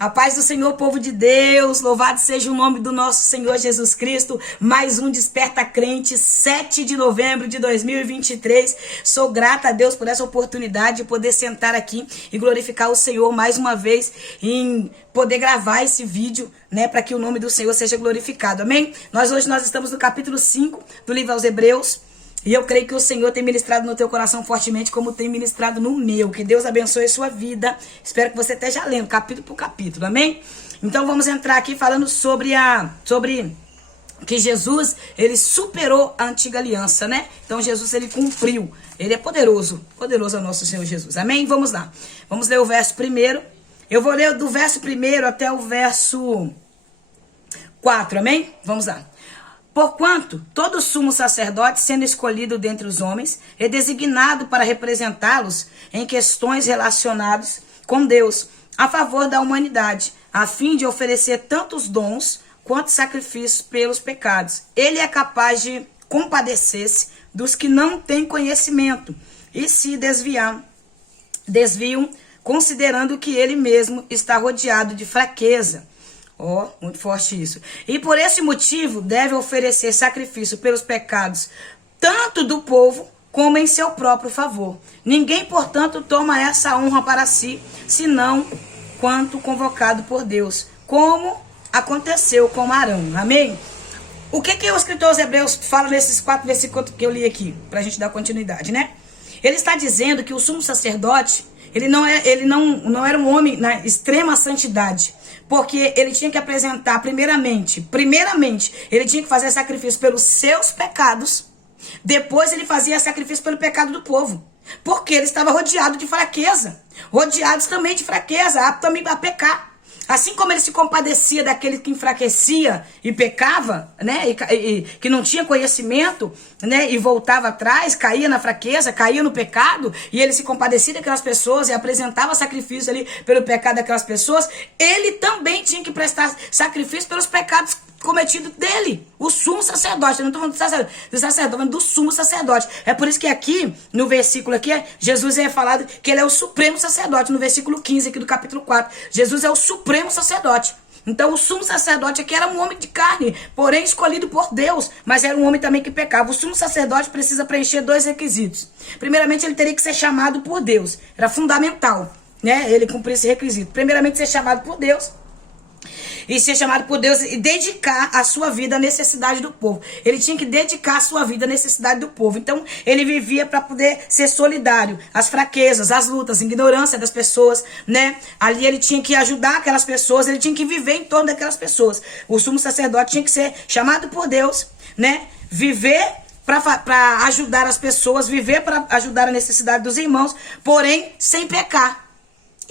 A paz do Senhor, povo de Deus, louvado seja o nome do nosso Senhor Jesus Cristo. Mais um Desperta Crente, 7 de novembro de 2023. Sou grata a Deus por essa oportunidade de poder sentar aqui e glorificar o Senhor mais uma vez, em poder gravar esse vídeo, né, para que o nome do Senhor seja glorificado, amém? Hoje nós estamos no capítulo 5 do livro aos Hebreus. E eu creio que o Senhor tem ministrado no teu coração fortemente, como tem ministrado no meu. Que Deus abençoe a sua vida. Espero que você esteja lendo capítulo por capítulo, amém? Então vamos entrar aqui falando sobre que Jesus, ele superou a antiga aliança, né? Então Jesus, ele cumpriu. Ele é poderoso. Poderoso é o nosso Senhor Jesus, amém? Vamos lá. Vamos ler o verso primeiro. Eu vou ler do verso primeiro até o verso 4, amém? Vamos lá. Porquanto todo sumo sacerdote, sendo escolhido dentre os homens, é designado para representá-los em questões relacionadas com Deus, a favor da humanidade, a fim de oferecer tantos dons quanto sacrifícios pelos pecados. Ele é capaz de compadecer-se dos que não têm conhecimento e se desviam, considerando que ele mesmo está rodeado de fraqueza. Muito forte isso. E por esse motivo deve oferecer sacrifício pelos pecados, tanto do povo como em seu próprio favor. Ninguém, portanto, toma essa honra para si, senão quanto convocado por Deus, como aconteceu com Arão. Amém? O que o escritor aos Hebreus fala nesses 4 versículos que eu li aqui, para a gente dar continuidade, né? Ele está dizendo que o sumo sacerdote, ele não era um homem na extrema santidade, porque ele tinha que apresentar primeiramente, ele tinha que fazer sacrifício pelos seus pecados, depois ele fazia sacrifício pelo pecado do povo, porque ele estava rodeado de fraqueza, rodeados também de fraqueza, apto também a pecar. Assim como ele se compadecia daquele que enfraquecia e pecava, né, e que não tinha conhecimento, né, e voltava atrás, caía na fraqueza, caía no pecado, e ele se compadecia daquelas pessoas e apresentava sacrifício ali pelo pecado daquelas pessoas, ele também tinha que prestar sacrifício pelos pecados cometido dele, o sumo sacerdote. Eu não estou falando do sacerdote, estou falando do sumo sacerdote. É por isso que aqui, no versículo aqui, Jesus é falado que ele é o supremo sacerdote. No versículo 15 aqui do capítulo 4, Jesus é o supremo sacerdote. Então o sumo sacerdote aqui era um homem de carne, porém escolhido por Deus, mas era um homem também que pecava. O sumo sacerdote precisa preencher 2 requisitos. Primeiramente, ele teria que ser chamado por Deus. Era fundamental, né, ele cumprir esse requisito. Primeiramente, ser chamado por Deus. E ser chamado por Deus e dedicar a sua vida à necessidade do povo. Ele tinha que dedicar a sua vida à necessidade do povo. Então, ele vivia para poder ser solidário às fraquezas, às lutas, à ignorância das pessoas, né? Ali ele tinha que ajudar aquelas pessoas, ele tinha que viver em torno daquelas pessoas. O sumo sacerdote tinha que ser chamado por Deus, né? Viver para ajudar as pessoas, viver para ajudar a necessidade dos irmãos, porém sem pecar.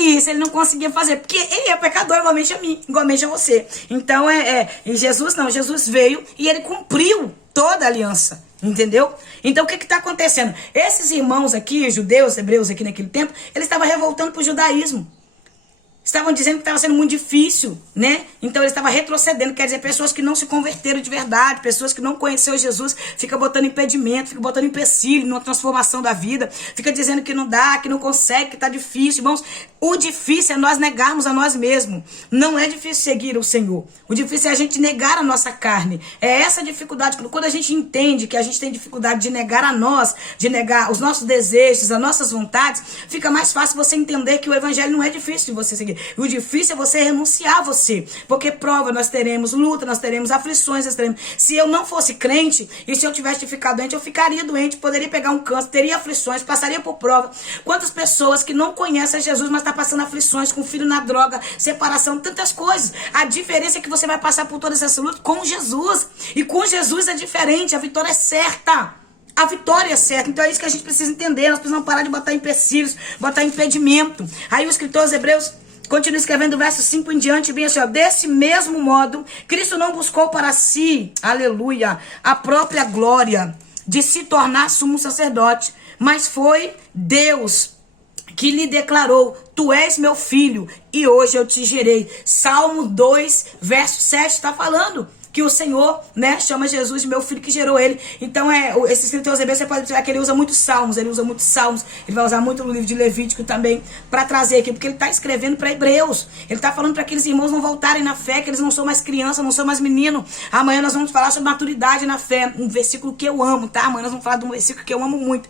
E isso ele não conseguia fazer, porque ele é pecador igualmente a mim, igualmente a você. Então, em Jesus não, Jesus veio e ele cumpriu toda a aliança, entendeu? Então, o que está acontecendo? Esses irmãos aqui, judeus, hebreus aqui naquele tempo, eles estavam revoltando para o judaísmo. Estavam dizendo que estava sendo muito difícil, né? Então ele estava retrocedendo, quer dizer, pessoas que não se converteram de verdade, pessoas que não conheceram Jesus, fica botando impedimento, fica botando empecilho numa transformação da vida, fica dizendo que não dá, que não consegue, que está difícil. Irmãos, o difícil é nós negarmos a nós mesmos. Não é difícil seguir o Senhor. O difícil é a gente negar a nossa carne. É essa dificuldade, quando a gente entende que a gente tem dificuldade de negar a nós, de negar os nossos desejos, as nossas vontades, fica mais fácil você entender que o evangelho não é difícil de você seguir. O difícil é você renunciar a você, porque prova nós teremos, luta nós teremos, aflições nós teremos. Se eu não fosse crente, e se eu tivesse de ficar doente, eu ficaria doente, poderia pegar um câncer, teria aflições, passaria por prova. Quantas pessoas que não conhecem Jesus, mas estão passando aflições, com filho na droga, separação, tantas coisas. A diferença é que você vai passar por todas essas lutas com Jesus, e com Jesus é diferente, a vitória é certa. A vitória é certa. Então é isso que a gente precisa entender. Nós precisamos parar de botar empecilhos, botar impedimento. Aí o escritor aos Hebreus continua escrevendo o verso 5 em diante, bem assim, ó. Desse mesmo modo, Cristo não buscou para si, aleluia, a própria glória de se tornar sumo sacerdote, mas foi Deus que lhe declarou: tu és meu filho e hoje eu te gerei. Salmo 2, verso 7 está falando. que o Senhor, né, chama Jesus de meu filho que gerou ele. Então, esse escritor hebreus, você pode observar que ele usa muitos salmos, ele vai usar muito no livro de Levítico também, para trazer aqui, porque ele está escrevendo para hebreus, ele está falando para aqueles irmãos não voltarem na fé, que eles não são mais criança, não são mais menino. Amanhã nós vamos falar sobre maturidade na fé, um versículo que eu amo, tá? Amanhã nós vamos falar de um versículo que eu amo muito,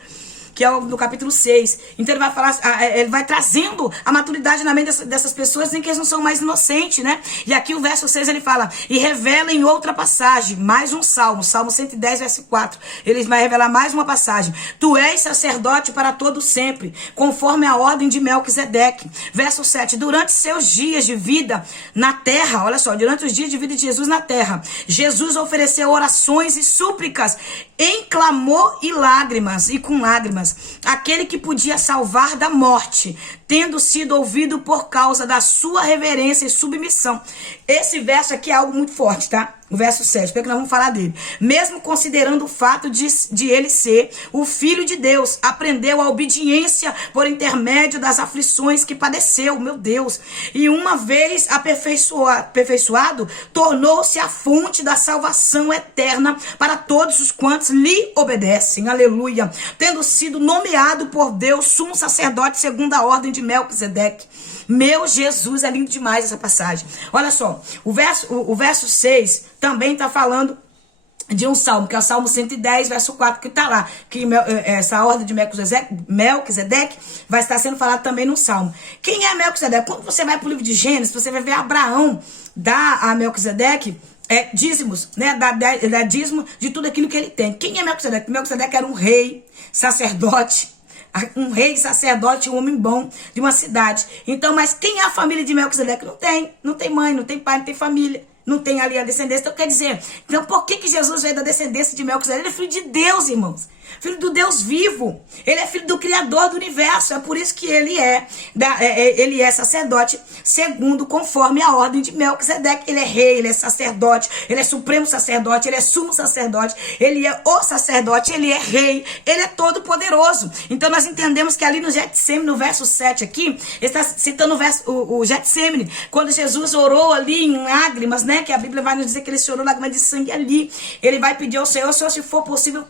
que é no capítulo 6. Então ele vai falar, ele vai trazendo a maturidade na mente dessas pessoas, em que eles não são mais inocentes, né? E aqui o verso 6 ele fala, e revela em outra passagem, mais um salmo, Salmo 110, verso 4. Ele vai revelar mais uma passagem. Tu és sacerdote para todo sempre, conforme a ordem de Melquisedeque. Verso 7. Durante seus dias de vida na terra, olha só, durante os dias de vida de Jesus na terra, Jesus ofereceu orações e súplicas em clamor e lágrimas, e com lágrimas, aquele que podia salvar da morte, tendo sido ouvido por causa da sua reverência e submissão. Esse verso aqui é algo muito forte, tá? O verso 7, porque nós vamos falar dele. Mesmo considerando o fato de ele ser o Filho de Deus, aprendeu a obediência por intermédio das aflições que padeceu, meu Deus. E uma vez aperfeiçoado, tornou-se a fonte da salvação eterna para todos os quantos lhe obedecem. Aleluia. Tendo sido nomeado por Deus sumo sacerdote segundo a ordem de Melquisedeque. Meu Jesus, é lindo demais essa passagem. Olha só, o verso 6 também está falando de um salmo, que é o Salmo 110, verso 4, que está lá, que essa ordem de Melquisedeque vai estar sendo falada também no salmo. Quem é Melquisedeque? Quando você vai para o livro de Gênesis, você vai ver Abraão dar a Melquisedeque dízimos, né? Dá dízimo de tudo aquilo que ele tem. Quem é Melquisedeque? Melquisedeque era um rei, sacerdote, um homem bom de uma cidade. Então, mas quem é a família de Melquisedeque? Não tem mãe, não tem pai, não tem família, não tem ali a descendência. Então, quer dizer, então por que Jesus veio da descendência de Melquisedeque? Ele é filho de Deus, irmãos. Filho do Deus vivo. Ele é filho do Criador do universo. É por isso que ele é sacerdote, conforme a ordem de Melquisedeque. Ele é rei, ele é sacerdote, ele é supremo sacerdote, ele é sumo sacerdote, ele é o sacerdote, ele é rei, ele é todo poderoso. Então nós entendemos que ali no Getsemane, no verso 7 aqui, ele está citando o Getsemane, quando Jesus orou ali em lágrimas, né? Que a Bíblia vai nos dizer que ele chorou lágrimas de sangue ali. Ele vai pedir ao Senhor, se for possível,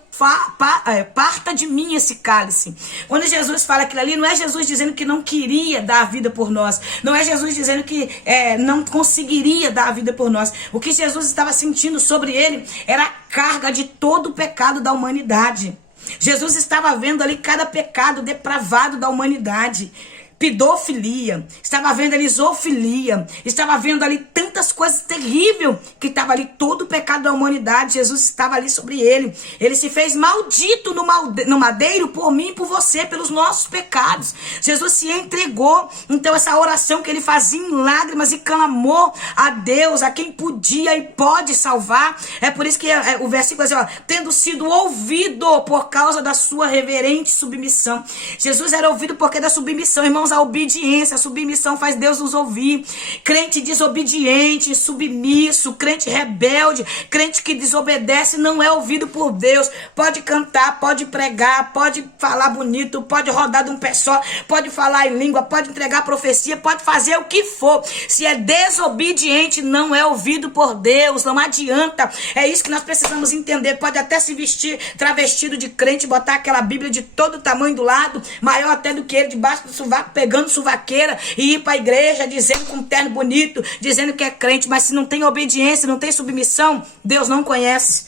parta de mim esse cálice. Quando Jesus fala aquilo ali, não é Jesus dizendo que não queria dar a vida por nós. Não é Jesus dizendo que não conseguiria dar a vida por nós. O que Jesus estava sentindo sobre ele era a carga de todo o pecado da humanidade. Jesus estava vendo ali cada pecado depravado da humanidade. Pedofilia, estava vendo ali zoofilia, estava vendo ali tantas coisas terríveis, que estava ali todo o pecado da humanidade. Jesus estava ali sobre ele. Ele se fez maldito no madeiro por mim e por você, pelos nossos pecados. Jesus se entregou. Então essa oração que ele fazia em lágrimas e clamou a Deus, a quem podia e pode salvar, é por isso que o versículo diz, tendo sido ouvido por causa da sua reverente submissão. Jesus era ouvido porque da submissão, irmãos. A obediência, a submissão faz Deus nos ouvir. Crente desobediente, submisso, crente rebelde, crente que desobedece não é ouvido por Deus. Pode cantar, pode pregar, pode falar bonito, pode rodar de um pé só, pode falar em língua, pode entregar profecia, pode fazer o que for. Se é desobediente, não é ouvido por Deus, não adianta. É isso que nós precisamos entender. Pode até se vestir travestido de crente, botar aquela Bíblia de todo tamanho do lado, maior até do que ele, debaixo do sovaco, pegando suvaqueira e ir para a igreja dizendo com um terno bonito, dizendo que é crente, mas se não tem obediência, não tem submissão, Deus não conhece.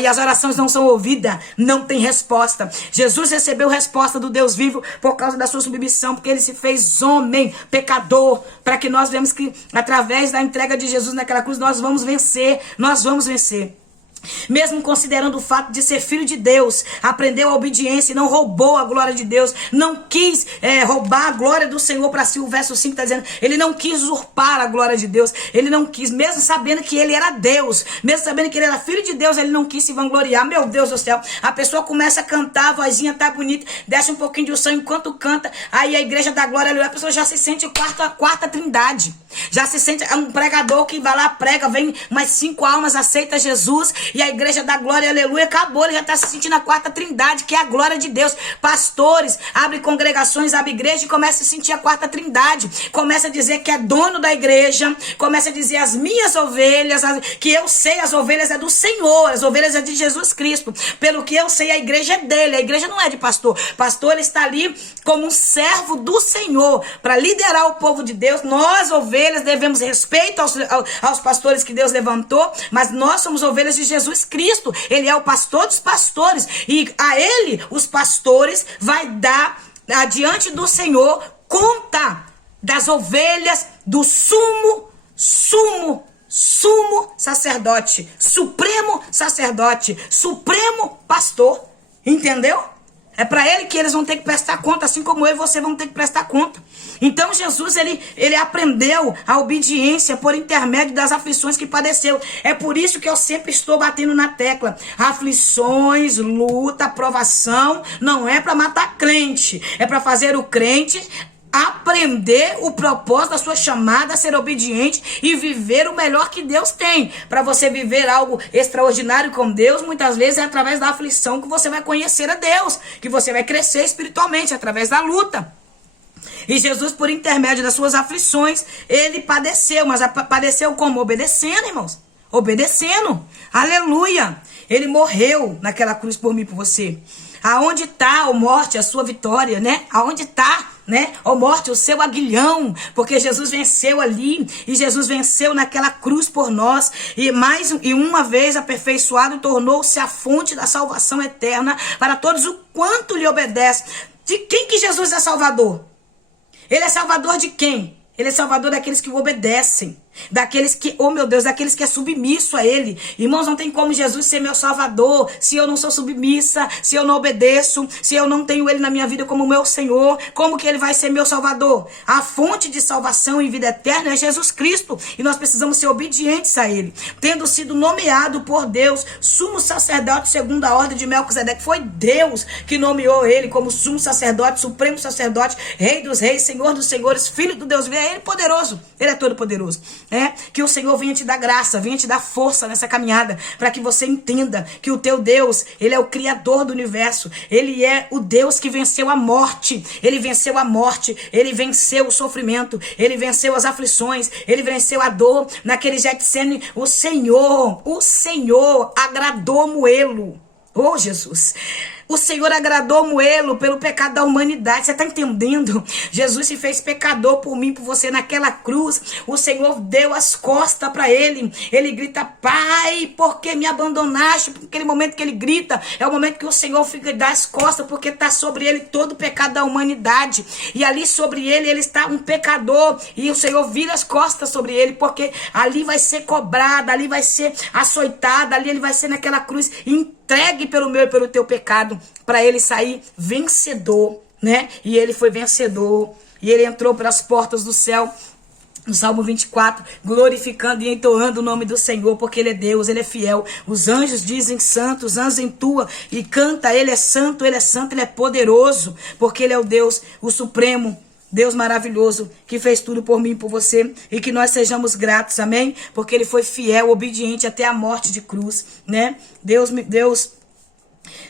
E as orações não são ouvidas, não tem resposta. Jesus recebeu resposta do Deus vivo por causa da sua submissão, porque ele se fez homem, pecador, para que nós vemos que através da entrega de Jesus naquela cruz nós vamos vencer, Mesmo considerando o fato de ser filho de Deus, aprendeu a obediência e não roubou a glória de Deus, não quis roubar a glória do Senhor para si. O verso 5 está dizendo, ele não quis usurpar a glória de Deus, ele não quis, mesmo sabendo que ele era Deus, mesmo sabendo que ele era filho de Deus, ele não quis se vangloriar. Meu Deus do céu, a pessoa começa a cantar, a vozinha tá bonita, desce um pouquinho de unção enquanto canta, aí a igreja da glória, a pessoa já se sente quarta trindade. Já se sente um pregador que vai lá, prega, vem mais 5 almas, aceita Jesus, e a igreja dá glória, aleluia, acabou, ele já está se sentindo a quarta trindade, que é a glória de Deus. Pastores, abre congregações, abre igreja e começa a sentir a quarta trindade, começa a dizer que é dono da igreja, começa a dizer as minhas ovelhas, que eu sei, as ovelhas é do Senhor, as ovelhas é de Jesus Cristo, pelo que eu sei, a igreja é dele, a igreja não é de pastor. Pastor, ele está ali como um servo do Senhor, para liderar o povo de Deus. Nós, ovelhas, devemos respeito aos pastores que Deus levantou, mas nós somos ovelhas de Jesus Cristo. Ele é o pastor dos pastores, e a ele, os pastores, vai dar adiante do Senhor conta das ovelhas do sumo sacerdote, supremo sacerdote, supremo pastor. Entendeu? É para ele que eles vão ter que prestar conta, assim como eu e você vão ter que prestar conta. Então Jesus, ele aprendeu a obediência por intermédio das aflições que padeceu. É por isso que eu sempre estou batendo na tecla. Aflições, luta, provação, não é para matar crente. É para fazer o crente aprender o propósito da sua chamada, a ser obediente e viver o melhor que Deus tem. Para você viver algo extraordinário com Deus, muitas vezes é através da aflição que você vai conhecer a Deus, que você vai crescer espiritualmente, através da luta. E Jesus, por intermédio das suas aflições, ele padeceu, mas padeceu como? Obedecendo, irmãos. Obedecendo. Aleluia. Ele morreu naquela cruz por mim e por você. Aonde está, ó morte, a sua vitória, né? Aonde está, né? Ó morte, o seu aguilhão, porque Jesus venceu ali, e Jesus venceu naquela cruz por nós, e uma vez aperfeiçoado, tornou-se a fonte da salvação eterna para todos o quanto lhe obedece. De quem que Jesus é salvador? Ele é salvador de quem? Ele é salvador daqueles que o obedecem. Daqueles que, oh meu Deus, daqueles que é submisso a ele. Irmãos, não tem como Jesus ser meu salvador se eu não sou submissa, se eu não obedeço, se eu não tenho ele na minha vida como meu Senhor. Como que ele vai ser meu salvador? A fonte de salvação e vida eterna é Jesus Cristo, e nós precisamos ser obedientes a ele. Tendo sido nomeado por Deus sumo sacerdote segundo a ordem de Melquisedeque, foi Deus que nomeou ele como sumo sacerdote, supremo sacerdote, rei dos reis, senhor dos senhores, filho do Deus vivo. É ele poderoso, ele é todo poderoso. Que o Senhor venha te dar graça, venha te dar força nessa caminhada, para que você entenda que o teu Deus, ele é o Criador do universo, ele é o Deus que venceu a morte, ele venceu a morte, ele venceu o sofrimento, ele venceu as aflições, ele venceu a dor. Naquele Getsêmani, o Senhor agradou Moelo. Oh, Jesus! O Senhor agradou Moelo pelo pecado da humanidade. Você está entendendo? Jesus se fez pecador por mim, por você naquela cruz. O Senhor deu as costas para ele. Ele grita: Pai, por que me abandonaste? Aquele momento que ele grita, é o momento que o Senhor fica dá as costas, porque está sobre ele todo o pecado da humanidade. E ali sobre ele está um pecador. E o Senhor vira as costas sobre ele, porque ali vai ser cobrado, ali vai ser açoitado, ali ele vai ser naquela cruz entregue pelo meu e pelo teu pecado, para ele sair vencedor, né? E ele foi vencedor, e ele entrou pelas portas do céu, no Salmo 24, glorificando e entoando o nome do Senhor, porque ele é Deus, ele é fiel. Os anjos dizem santo, os anjos entoam e canta: ele é santo, ele é santo, ele é poderoso, porque ele é o Deus, o supremo, Deus maravilhoso, que fez tudo por mim e por você, e que nós sejamos gratos, amém? Porque ele foi fiel, obediente até a morte de cruz, né? Deus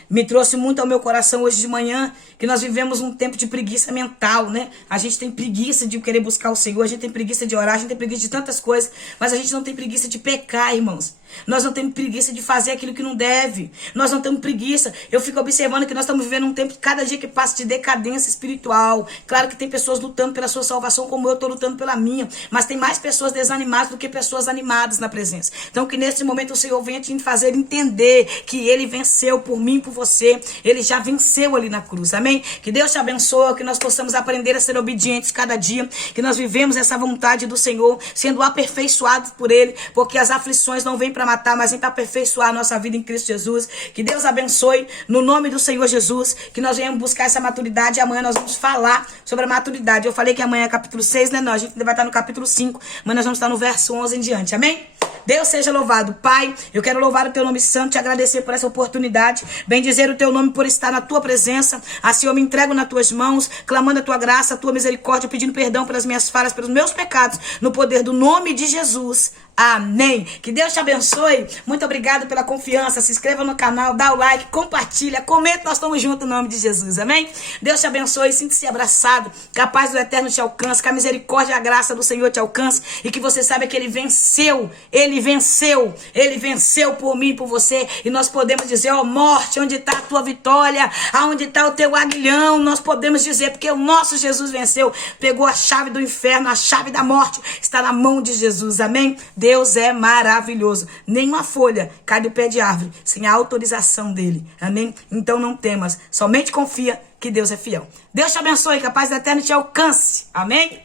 me trouxe muito ao meu coração hoje de manhã, que nós vivemos um tempo de preguiça mental, né? A gente tem preguiça de querer buscar o Senhor, a gente tem preguiça de orar, a gente tem preguiça de tantas coisas, mas a gente não tem preguiça de pecar, irmãos. Nós não temos preguiça de fazer aquilo que não deve. Nós não temos preguiça. Eu fico observando que nós estamos vivendo um tempo, cada dia que passa, de decadência espiritual. Claro que tem pessoas lutando pela sua salvação, como eu estou lutando pela minha. Mas tem mais pessoas desanimadas do que pessoas animadas na presença. Então que nesse momento o Senhor venha te fazer entender que ele venceu por mim e por você. Ele já venceu ali na cruz. Amém? Que Deus te abençoe, que nós possamos aprender a ser obedientes cada dia. Que nós vivemos essa vontade do Senhor, sendo aperfeiçoados por ele. Porque as aflições não vêm para matar, mas vem para aperfeiçoar a nossa vida em Cristo Jesus. Que Deus abençoe no nome do Senhor Jesus, que nós venhamos buscar essa maturidade. E amanhã nós vamos falar sobre a maturidade. Eu falei que amanhã é capítulo 6, né? Não, a gente vai estar no capítulo 5, mas nós vamos estar no verso 11 em diante, amém? Deus seja louvado. Pai, eu quero louvar o teu nome santo, te agradecer por essa oportunidade, bendizer o teu nome por estar na tua presença. Assim eu me entrego nas tuas mãos, clamando a tua graça, a tua misericórdia, pedindo perdão pelas minhas falhas, pelos meus pecados, no poder do nome de Jesus. Amém. Que Deus te abençoe. Muito obrigado pela confiança. Se inscreva no canal, dá o like, compartilha, comenta. Nós estamos juntos no nome de Jesus. Amém? Deus te abençoe. Sinta-se abraçado. Que a paz do Eterno te alcance. Que a misericórdia e a graça do Senhor te alcance. E que você saiba que Ele venceu. Ele venceu. Ele venceu por mim e por você. E nós podemos dizer, ó morte, onde está a tua vitória? Aonde está o teu aguilhão? Nós podemos dizer, porque o nosso Jesus venceu. Pegou a chave do inferno, a chave da morte. Está na mão de Jesus. Amém? Deus é maravilhoso. Nenhuma folha cai do pé de árvore sem a autorização dele. Amém? Então não temas. Somente confia que Deus é fiel. Deus te abençoe. Que a paz do Eterno te alcance. Amém?